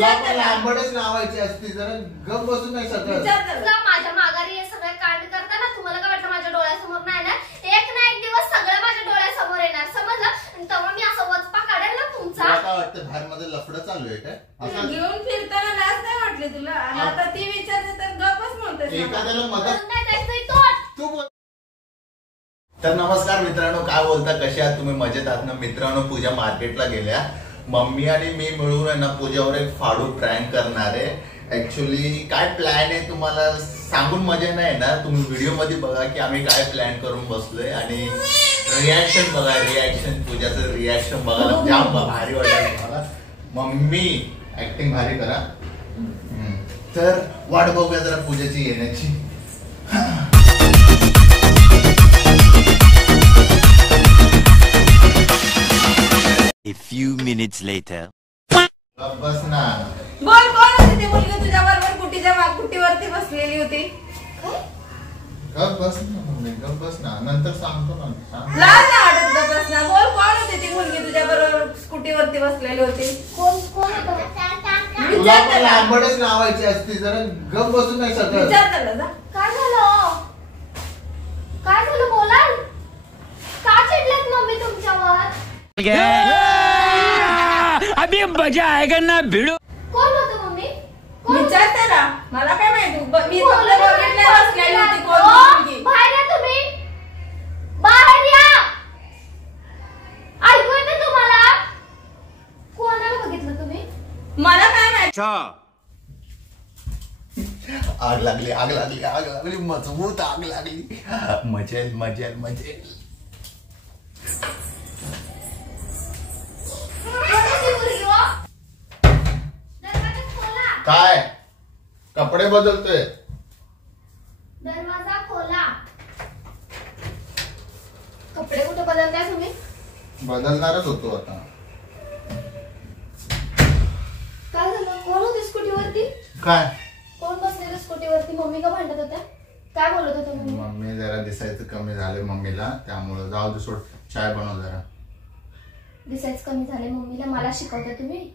लांबडच लावायची असती जरा गप बसून नाही सगळं माझ्या माघारी हे सगळं कांड करताना तुम्हाला काय वाटतं माझ्या डोळ्यासमोर नाही ना एक ना एक दिवस सगळं माझ्या डोळ्यासमोर येणार समजलं तेव्हा मी असं वचपा काढेल ना तुमचा काय वाटतं बाहेर मध्ये लफडं चालू आहे काय घेऊन फिरताना लाज नाही वाटली तुला आणि आता ती विचारते तर गपच म्हणते एखाद्याला मदत नाही तू बोल. तर नमस्कार मित्रांनो, काय बोलता, कसे आहात तुम्ही? मजेत आहात ना मित्रांनो? पूजा मार्केटला गेल्या, मम्मी आणि मी मिळून आहे ना पूजावर एक फाडू प्रँक करणार आहे. ऍक्च्युली काय प्लॅन आहे तुम्हाला सांगून मजा नाही ना, तुम्ही व्हिडिओ मध्ये बघा की आम्ही काय प्लॅन करून बसलोय आणि रिॲक्शन बघा, रिॲक्शन पूजाचं रिॲक्शन बघायला जाम भारी वाटेल मला. मम्मी ऍक्टिंग भारी करा. तर वाट बघूया जरा पूजाची येण्याची. A few minutes later. बस ना. बोल, कोण होती ती मुलगी तुझ्या बरोबर कुटीवरती बसलेली होती? गप बस ना मम्मी, गप बस ना, नंतर सांगतो ना. लाज नाही वाटत गप बस ना. बोल, कोण होती ती मुलगी तुझ्या बरोबर स्कूटीवरती बसलेली होती? तुला पण लांबडच लावायची असती जरा गप बसून नाही सगळं विचार त्याला जा. काय झालं बोलाल का चिडलेत मम्मी तुमच्यावर? अभी मजा आएगा ना भिड़ो. कोण होतं मम्मी? विचार त्याला, मला काय माहिती. मी तुला बघितलं बसलेली होती कोण मुलगी. बाहेर या तुम्ही, बाहेर या. ऐकू येतं तुम्हाला? कोणाला बघितलं तुम्ही? मला काय माहिती. आग लागली, आग लागली, आग लागली, मजबूत आग लागली. मजेल मजेल मजेल. काय कपडे बदलतोय? दरवाजा खोला. कपडे कुठे बदलताय तुम्ही? बदलणारच होतो आता. काय झालं? कोण होती स्कूटीवरती? काय कोण बसलेलं स्कूटीवरती? मम्मी का भांडत होत्या? काय बोलत होते मम्मी? मम्मी जरा दिसायचं कमी झाले मम्मीला, त्यामुळे जाऊ दे सोड, चाय बनव जरा. दिसायचं कमी झाले मम्मीला? मला शिकवता तुम्ही?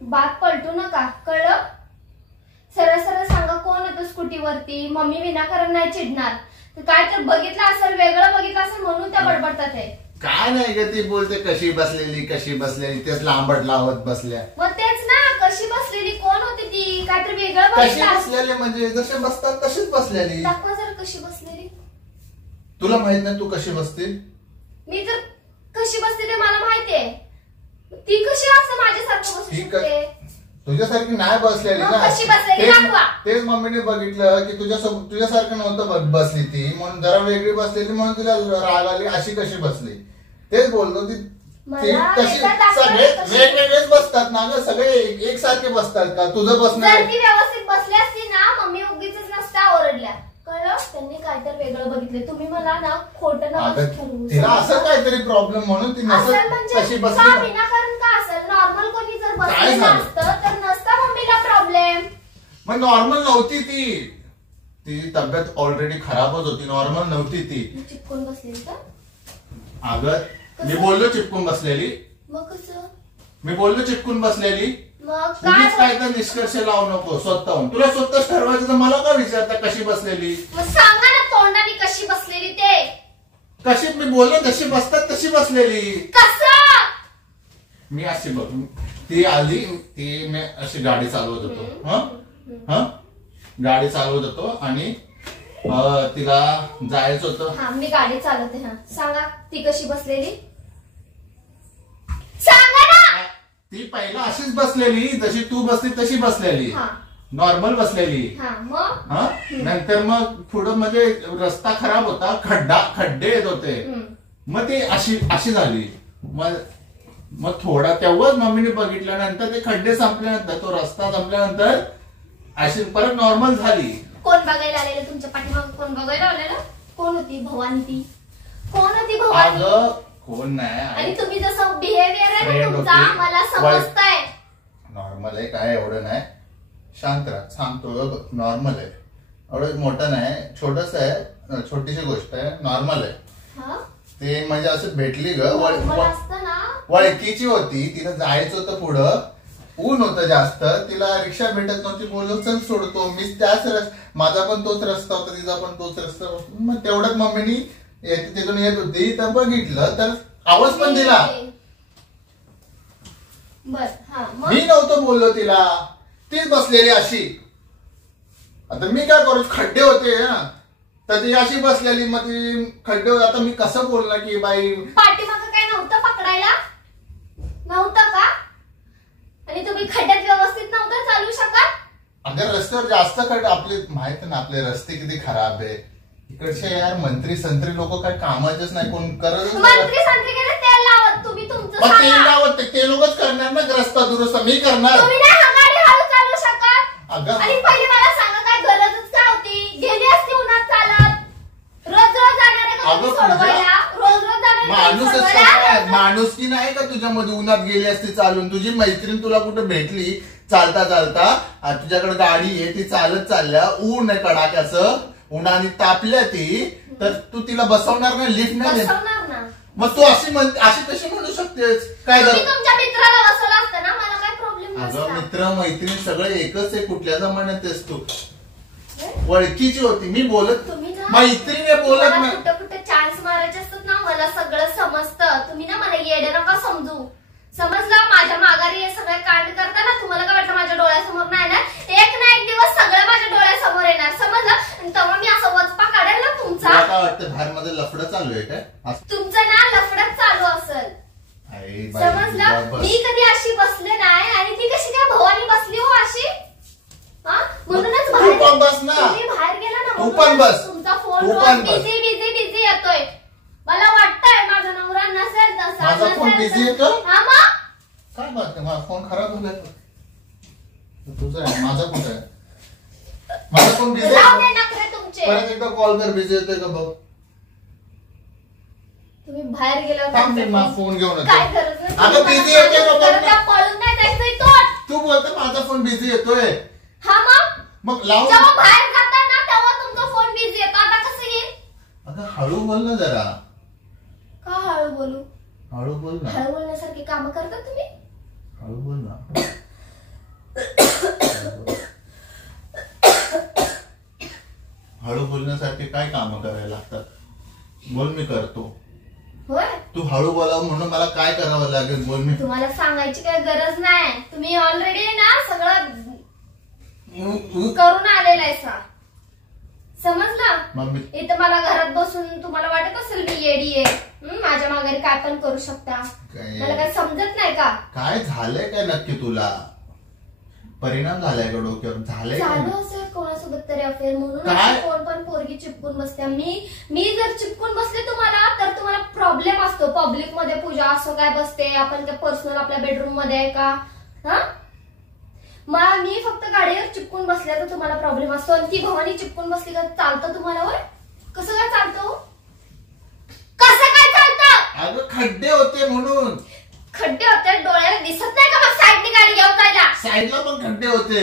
बात पलटू नका, कळलं? सरळ सरळ सांगा कोण होतं स्कूटीवरती. मम्मी विनाकारण नाही चिडणार. काय तर बघितलं असेल, वेगळं बघितलं असेल म्हणून त्या बडबडतात आहे. काय नाही ग, ती बोलते कशी बसलेली तेच लांबट लावत बसल्या. मग तेच ना, कशी बसलेली, कोण होती ती? काय तर वेगळं कशी बघितलं. बसलेली म्हणजे जसे बसतात तशीच बसलेली. दाखवा जरा कशी बसलेली. तुला माहित नाही तू कशी बसते? मी तर कशी बसते ते मला माहितीये. ती कशी असं माझ्यासारखं बसू शकते? तुझ्यासारखी नाही बसलेली ना. कशी बसलेली दाखवा. तेच मम्मीने बघितलं की तुझ्यासारखं नव्हतं बसली ती, म्हणून जरा वेगळी बसलेली म्हणून तिला राग आली. अशी कशी बसली तेच बोलतो. ती तशी सगळे वेगवेगळेच बसतात ना ग, सगळे एकसारखे बसतात का? तुझं बसणार ती व्यवस्थित बसली असती ना मम्मी उगीच नसत्या ओरडल्या. कळलं? त्यांनी काय तर वेगळं बघितलं. तुम्ही मला ना खोटं ना तिला असं काहीतरी प्रॉब्लेम म्हणून ती कशी बसली. विनाकारण का असेल? नॉर्मल कोणी जर बसलेलं असतं तर नसता मम्मीला प्रॉब्लेम. मग नॉर्मल नव्हती ती तब्येत ऑलरेडी खराबच होती, नॉर्मल नव्हती ती. चिपकून बसलेली का? अगं मी बोललो चिपकून बसलेली. मग कसं? मी बोललो चिपकून बसलेली. मग काय तर निष्कर्ष लावू नको स्वतःहून. तुला स्वतःच ठरवायचं तर मला का विचारता कशी बसलेली? मग सांगा ना तोंडाने कशी बसलेली ते. कशी मी बोललो जशी बसतात तशी बसलेली. कसं? मी अशी बघ, ती आली, ती मी अशी गाडी चालवत होतो. गाडी चालवत होतो आणि तिला जायचं होतं. हा, मी गाडी चालवते. हा, सांगा ती कशी बसलेली? सांगा ना. ती पहिला अशीच बसलेली जशी तू बसली तशी बसलेली, नॉर्मल बसलेली. नंतर मग पुढं मध्ये रस्ता खराब होता, खड्डे येत होते, मग ती अशी झाली. मग थोडा तेव्हाच मम्मीने बघितल्यानंतर ते खड्डे संपल्यानंतर, तो रस्ता संपल्यानंतर अशी परत नॉर्मल झाली. कोण बघायला आलेलं तुमच्या पाठीमागे? कोण बघायला आलेलं? कोण होती? भवानी. ती कोण होती? भवानी. कोण नाही. आणि तुम्ही जसं बिहेवियर आहे ना तुमचा मला समजतंय. नॉर्मल आहे, काय एवढं नाही. शांत राहा, सांगतो. नॉर्मल आहे, एवढं मोठं नाही, छोटस आहे, छोटीशी गोष्ट आहे, नॉर्मल आहे. ते म्हणजे असं भेटली ग, वळकीची होती, तिला जायचं होतं पुढं, ऊन होतं जास्त, तिला रिक्षा भेटत नव्हती, बोललो चल सोडतो. मी त्याच माझा पण तोच रस्ता होता, तिचा पण तोच रस्ता होता. मग तेवढ्यात मम्मीनी तिथून येत होती तर बघितलं, तर आवाज पण दिला. बर हा मग मी नव्हतं बोललो तिला, तीच बसलेली अशी. आता मी काय करू, खड्डे होते ना, तर ती अशी बसलेली. मग ती खड्डे होते, आता मी कसं बोलणार की बाई पाठीमागं काय नव्हतं पकडायला, नव्हतं का? आणि तुम्ही खड्ड्यात व्यवस्थित नव्हतं चालू शकत? अगर रस्त्यावर जास्त खड्डे, आपले माहित ना आपले रस्ते किती खराब आहे इकडचे. यार मंत्री संत्री लोक काय कामाचेच नाही, कोण करतच नाही. मंत्री संत्री गेले तेल लावत, तुम्ही तुमचं मग ते सांगा. लावत ते लोकच करणार ना रस्ता दुरुस्त, मी करणार. तुम्ही नाही हा गाडी हळू चालू शकत. अगं आणि पहिले मला सांगा, काय गरजच काय होती? गेली असती उन्हात चालत. रोज रोज जाणार का अगं तुम्ही पूजा, सोडवायला? रोज रोज जाणार का माणूस तुम्ही काय सोडवायला? माणूस की नाही का तुझ्यामध्ये? उन्हात गेली असती चालून, तुझी मैत्रीण तुला कुठे भेटली चालता चालता, तुझ्याकडे गाडी आहे, ती चालत चालल्या, ऊन आहे कडाक्याचं, उन्हाने तापल्या ती, तर तू तिला बसवणार नाही, लिफ्ट नाही देणार. बसवणार ना. मग तू अशी कशी म्हणू शकतेस? काय तुम्ही झालं? तुमच्या मित्राला बसवलं असतं ना, मला काय प्रॉब्लेम अगं नसता. मित्र मैत्रीण सगळे एकच आहे, कुठल्या जमान्यात आहेस तू? ओळखीची होती, मी बोलत तुम्ही ना मैत्रीने बोलत मला नाही. कुठं कुठं चान्स मारायचे असतात ना, मला सगळं समजतं. तुम्ही ना मला येडे नका समजू, समजलं? माझ्या माघारी हे सगळे कांड करता ना, तुम्हाला काय वाटतं माझ्या डोळ्यासमोर नाही येणार? एक ना एक दिवस सगळं माझ्या डोळ्यासमोर येणार, समजलं? आणि तेव्हा मी असं वचपा काढेल ना तुमचा. तुला काय वाटतं बाहेर मध्ये लफडं चालू आहे काय? तुमचं ना लफडच चालू असेल, आई बाई, समजलं? बस. मी कधी अशी बसले नाही, आणि ती कशी काय भवानी बसली हो अशी? हा? म्हणूनच तू बाहेर पण बस ना. तुम्ही बाहेर गेला ना, तू पण बस. तुमचा फोन तू रोज पण बस. बिझी बिझी बिझी येतोय. मला वाटतंय माझा नवरा नसेल तसा. माझा फोन नसेल busy तर- येतो? हा मग? काय बात आहे, माझा फोन खराब झालाय. तुझा आहे, माझा कुठं आहे? माझा फोन बिझी राहू दे आहे. नखरे तुमचे. परत एकदा कॉल कर, बिझी येतोय का बघ. तुम्ही बाहेर गेल्यावर थांब मी तुमचा फोन घेऊन काय येतो. गरज नाही. अगं busy येतोय का बघ तर ना. त्या पळून नाही जायचं इथून. तू बोलतो माझा फोन बिझी येतोय, हा मग? मग लावून. जेव्हा बाहेर जाता ना तेव्हा तुमचा फोन बिझी येतो. आता कसं येईल? अगं हळू बोल ना जरा, का हळू बोलू? हळू बोल ना, हळू बोलण्यासारखी कामं करता तुम्ही? हळू बोल ना. हळू बोलण्यासाठी काय कामं करायला लागतात? बोल, मी करतो. होय, तू हळू बोलावं म्हणून मला काय करावं लागेल? बोल मी. तुम्हाला सांगायची काही गरज नाही. तुम्ही ऑलरेडी ना सगळं करून आलेला आहे सा, समजलं? मम्मी इथं मला घरात बसून तुम्हाला वाटत असेल मी येडी आहे, माझ्या माघारी काय पण करू शकता. काय? मला काय समजत नाही का? काय झालंय काय नक्की तुला? परिणाम झालाय का डोक्यावर? झालंय चालू का? असेल कोणासोबत तरी अफेअर, म्हणून काय? अशी कोण पण पोरगी चिपकून बसते. मी जर चिपकून बसले तुम्हाला, तर तुम्हाला प्रॉब्लेम असतो. पब्लिक मध्ये पूजा असं काय बसते, आपण काय पर्सनल आपल्या बेडरूम मध्ये आहे का? हा, मी फक्त गाडीवर चिपकून बसल्या तर तुम्हाला प्रॉब्लेम असतो, आणि ती भवानी चिपकून बसली का चालतं तुम्हाला? वर कसं काय चालतं? कसं काय चालतं? अगं खड्डे होते म्हणून. खड्डे होते डोळ्याला दिसत नाही का? मग साईडने गाडी घेऊन जायला. साईडला पण खड्डे होते,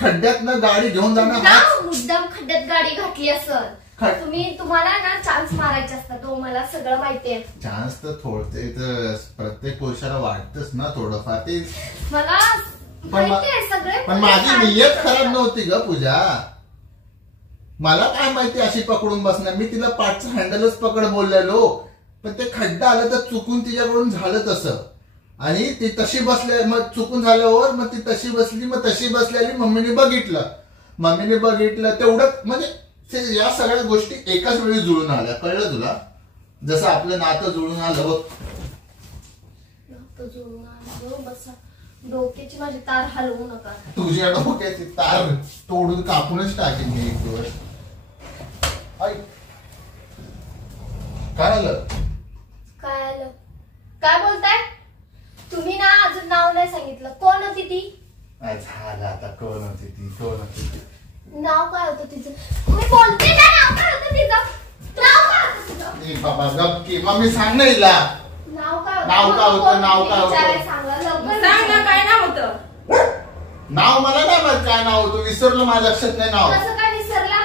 खड्ड्यात ना गाडी घेऊन जाणार. ना मुद्दाम खड्ड्यात गाडी घातली असं. खड- तुम्हाला ना चान्स मारायचे असतात, तो मला सगळं माहितीये. चान्स तर थोडते तर प्रत्येक पुरुषाला वाटतच ना थोडंफार ते. मला माहितीये सगळे. पण माझी नियत खराब नव्हती ग पूजा. मला काय माहिती अशी पकडून बसणार. मी तिला पाठचं हँडलच पकड बोललेलो, पण ते खड्डा आलं तर चुकून तिच्याकडून झालं तसं, आणि ती तशी बसले. मग चुकून झाल्यावर मग ती तशी बसली, मग तशी बसलेली. मम्मीने बघितलं तेवढं, म्हणजे या सगळ्या गोष्टी एकाच वेळी जुळून आल्या. कळलं तुला? जसं आपलं नातं जुळून आलं बघ. बसा, डोक्याची माझी तार हलवू नका. तुझ्या डोक्याची तार तोडून कापूनच टाकेन मी एक दिवस. काय आलं? काय आलं? काय बोलताय तुम्ही? ना अजून नाव नाही सांगितलं. कोण होती ती? झालं आता. कोण होती ती? नाव काय होतं तिचं? मी बोलते ना, नाव काय होतं तिचं? नाव काय होतं तिचं? ए बाबा गप्पी, मम्मी सांग ना हिला. नाव काय होतं? नाव काय होतं? कोण नाव होती? काय होतं? विचारायला सांगा लवकर. सांग ना काय नाव होतं? नाव मला नाही माहित काय नाव होतं, विसरलो, माझ्या लक्षात नाही नाव. कसं काय विसरला?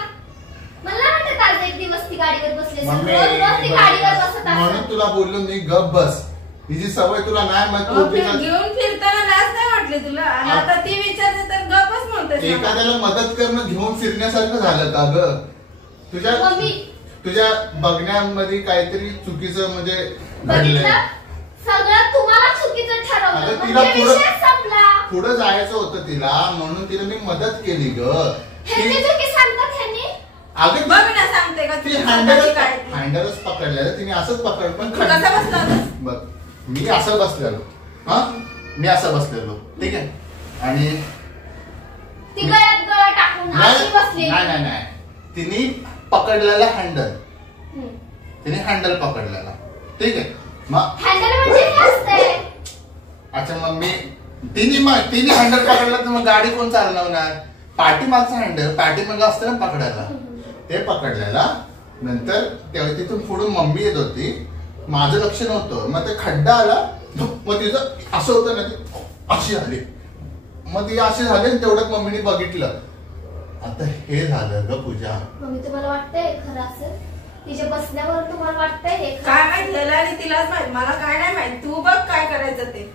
मला वाटत आज एक दिवस ती गाडीवर बसली असेल. मम्मी रोज रोज ती गाडीवर बसत म्हणून असेल. तुला बोललो मी गप बस. हिची सवय तुला नाही माहित. घेऊन फिरताना लाज नाही एखाद्याला मदत करणं घेऊन फिरण्यासारखं झालं का ग? मम्मी तुझ्या बघण्यामध्ये काहीतरी चुकीचं म्हणजे घडलंय. बघितलं सगळं तुम्हाला चुकीचं अगं, ठरवलं तिला म्हणजे पुढं- विषय संपला. पुढे जायचं होतं तिला, म्हणून तिला मी मदत केली ग. ह्यांची चुकी सांगतात ह्यांनी. अगं बघ ना सांगते का ती तुझी हँडलच स्वतःची काय ती. हँडलच पकडलेलं तिने असंच पकड पण तू कसा बसला होतास? बघ मी असं बसलेलो. हा मी असं बसलेलो ठीक आहे. आणि ती गळ्यात गळा टाकून अशी बसली. नाही तिने पकडलेला हँडल, हम्म. तिने हँडल पकडलेला ठीक आहे. मग हँडल म्हणजे हे असते. अच्छा मग तिने हँडल पकडला तर मग गाडी कोण चालवणार? पाठीमागचा हँडल पाठीमागं असतं ना पकडायला, ते पकडलेला. नंतर तेव्हा तिथून पुढून मम्मी येत होती, माझं लक्ष नव्हतं. मग ते खड्डा आला, मग तिचं असं होतं ना, ती अशी आली. मग ती अशी झाली आणि तेवढ्यात मम्मीने बघितलं. आता हे झालं ग पूजा. मम्मी तुम्हाला वाटतंय खरं असं? तिच्या बसण्यावरून तुम्हाला वाटतंय हे खरं? काय माहित ह्याला आणि तिलाच माहित, मला काय नाही माहित. तू बघ काय करायचं ते.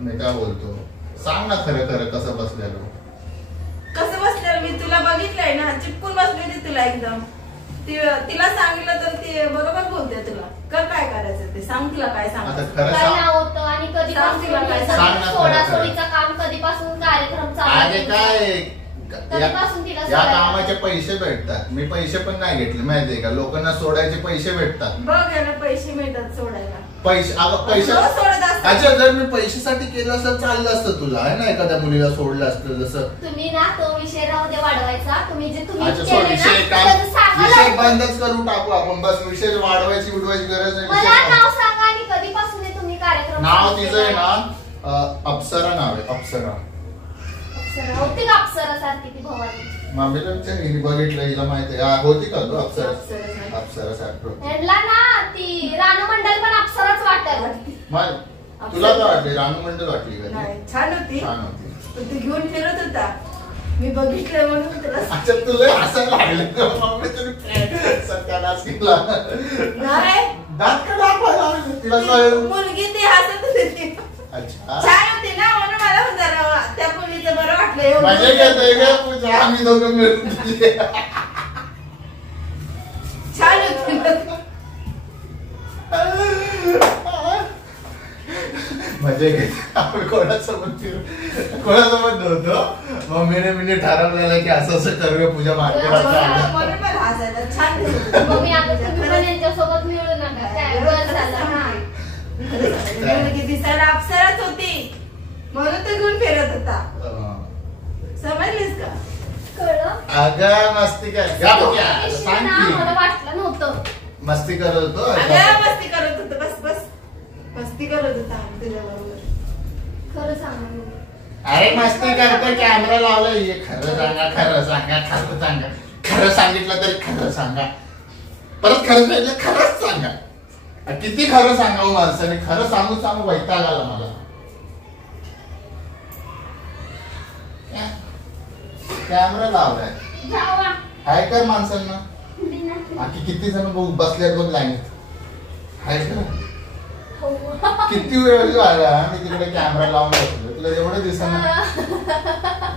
मी काय बोलतो, सांग ना खरं खरं कसं बसलेलो. कसं बसलं मी तुला बघितलंय ना, चिपकून बसली होती तुला एकदम. तिला सांगितलं तर ती बरोबर बोलते तुला. कर काय करायचं ते सांग, तिला काय आता सांगायचं. खरं काय सांग. नाव होतं आणि कधीपासून सांग तिला काय सांग ना खरं सोडासोडीचं काम कधीपासून कार्यक्रम अरे चालू काय कधीपासून तिला या सोडायला? कामाचे पैसे भेटतात. मी पैसे पण नाही घेतले माहितीये का. लोकांना सोडायचे पैसे भेटतात. बघ याला पैसे मिळतात सोडायला. पैसे अगं पैसे रोज सोडत असतात. अच्छा जर मी पैशासाठी केलं असतं चाललं असतं तुला आहे ना, एखाद्या मुलीला सोडलं असतं जसं. तुम्ही ना तो विषय राहू दे वाढवायचा. तुम्ही जे तुम्ही अच्छा केले सोड ना, विषय काय, त्याचं सांगा विषय लवकर. बंदच करून टाकू आपण. बस विषय वाढवायची उडवायची गरज नाही. मला विषय नाव सांगा आणि कधीपासून हे तुम्ही कार्यक्रम नाव चालू तिचं आहे केला? ना अप्सरा नाव आहे. अप्सरा. अप्सरा होती का अप्सरा सारखी ती भवानी? मम्मीला विचार, हिने बघितलं, हिला माहिती आहे. होती का तू अप्सरा? अप्सरा. अप्सरा सारखं. ह्यांना ना ती रानू मंडल पण अप्सराच वाटत. मग तुला काय वाटली? रानू मंडल वाटली का ती? नाही, छान होती. छान होती. पण तू घेऊन फिरत होता, मी बघितलं म्हणून तुला. अच्छा तुला असं लागलं मम्मी तुम्ही सत्यानाश केला. नाही दात का दाखवायला लागले? तिला कळलं. मुलगी ती हसत होती. अच्छा छान होती ना, म्हणून मला जरा त्या मुलीचं बरं वाटलं. मजा घेतोय का पूजा? आम्ही दोघं मिळून तुझी. छान होती. मजा घेते आपण. कोणासोबत नव्हतो. मम्मीने मी ठरवलेलं की असं असं करूया पूजा मार्केटात. म्हणून मला हसायला छान होती. मग मी आता तुम्ही पण यांच्यासोबत मिळू नका. काय बरं झालं हा. मुलगी दिसायला अप्सराच होती, म्हणून तो घेऊन फिरत होता. समजलीस का? कळलं? अगं मस्ती कर. जा बघ या, आता विषय सांग ना की. मला वाटलं नव्हतं. मस्ती करत होतो. अगं मस्ती करत होतो. बस बस मस्ती करत होता तुझ्या बरोबर. खरं सांगा मम्मी. अरे मस्ती करतो, कॅमेरा लावलाय. हे खरं सांगा, खरं सांगा, खरं सांगा. खरं सांगितलं तरी खरं सांगा. परत खरं सांगितलं खरंच सांगा. किती खरं सांगावं माणसाने. खरं सांगू सांगू वैताग आला मला. कॅमेरा लावलाय. जावा. हाय कर माणसांना. बिना. बाकी किती जण बसल्यात बघ लाईनीत. हाय कर. हो. किती वेळ झाला मी तिकडे कॅमेरा लावून बसलो. तुला एवढं दिसना.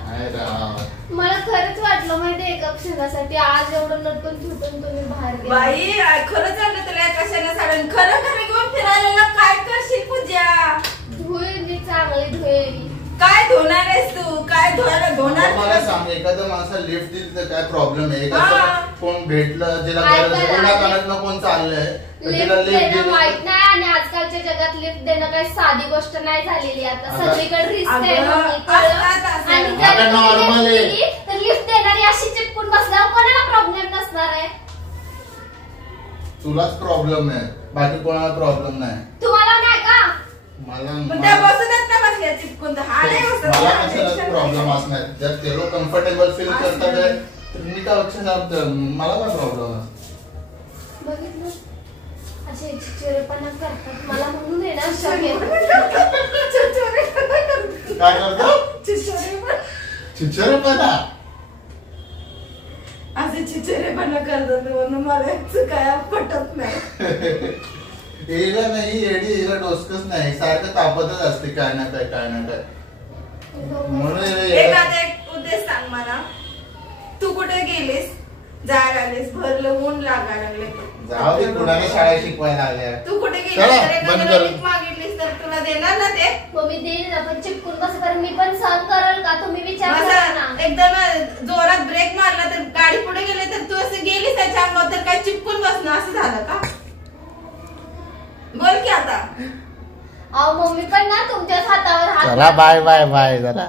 हाय राव. मला खरंच वाटलं माहितीये एका क्षणासाठी आज एवढं नटून थुटून तुम्ही बाहेर गेले. बाई खरंच वाटलं तुला कशाला साडून. खरं खरं घेऊन फिरायला काय करशील पूजा? धुईल मी चांगली धुईल. काय धुणार आहेस तू? काय धुवायला धुणार? मला सांग, एखादं माणसाला लिफ्ट दिली तर काय प्रॉब्लेम आहे? हा. एखादं कोण भेटलं ज्याला ऐका गरज ना. उन्हातान्हातनं कोण चाललंय तर लिफ्ट तिला लिफ्ट देणं दिलं. वाईट नाही आणि आजकालच्या जगात लिफ्ट देणं काही साधी गोष्ट नाही झालेली. आता आता- सगळीकडे रिस्क आहे अगं, मम्मी, कळलं? असतात. आणि आता जर तुम्ही normal lift आहे. दिली, तर लिफ्ट देणारी अशी चिपकून बसल्यावर कोणाला प्रॉब्लेम नसणार आहे? तुलाच प्रॉब्लेम आहे, बाकी कोणाला प्रॉब्लेम नाही. तुम्हाला नाही का? पण त्या बसतच ना बसल्या चिपकून. तर हा नाही बसत. मला हा कशाला tension प्रॉब्लेम नाही. असणार. जर ते लोक कम्फर्टेबल फील असणार. करतात आहे, तर मी काय लक्ष मला काय प्रॉब्लेम आहे? बघितलं असे चिचेरेपणा करतात मला म्हणून आहे ना चिचोरे. काय करतो? चिचोरे. चिचरपणा. असे चिचोरेपणा करतात म्हणून मला याचं काय पटत नाही. येला नाही येडी, येला डोसकच नाही, सारखं तापतच असते काय ना काय काय ना काय. म्हणून एक आता एक उद्देश सांग मला, तू कुठे गेलीस, जायला आलीस, भरलं ऊन लागायला लागले, जाऊ दे, कुणाला शाळा शिकवायला आल्या. तू कुठे गेलीस चला, तर बंद एखाद्याला करू. भीक मागितलीस तर तुला देणार ना ते? मम्मी देईल ना, पण चिपकून कसं कर, मी पण सहन करल का? तुम्ही विचार करा माझा ना. एकदम जोरात ब्रेक मारला तर गाडी पुढे गेली तर तू असं गेलीस त्याच्या अंगावर तर काय चिपकून बसणं असं झालं का? बोल की आता. अहो मम्मी पण ना तुमच्याच हातावर हात चला बाय बाय बाय. जरा